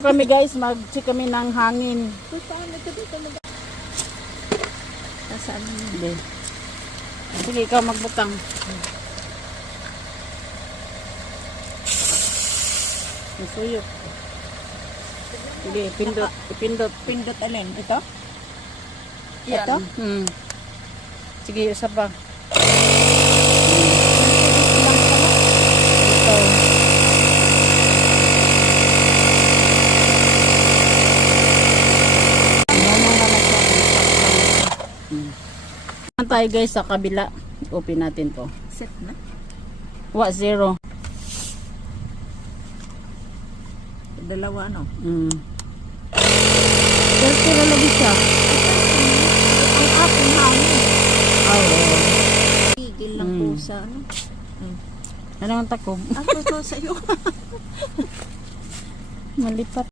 Kami guys, mag-check kami ng hangin. Saan mo? Hindi. Sige, ikaw magbutang. Masuyok. Sige, ipindot. Ipindot. Pindot alin? Ito? Yan. Ito? Sige, isa pa. Lang pala. Ito. Tayo guys sa kabila. Open natin to. Set na? Wa, 0. Dalawa ano? Pero sila lagi siya. Ang aking hangin. Ay, Tigil lang po sa ano. ano ang takob? Ako to sa'yo. Malipat.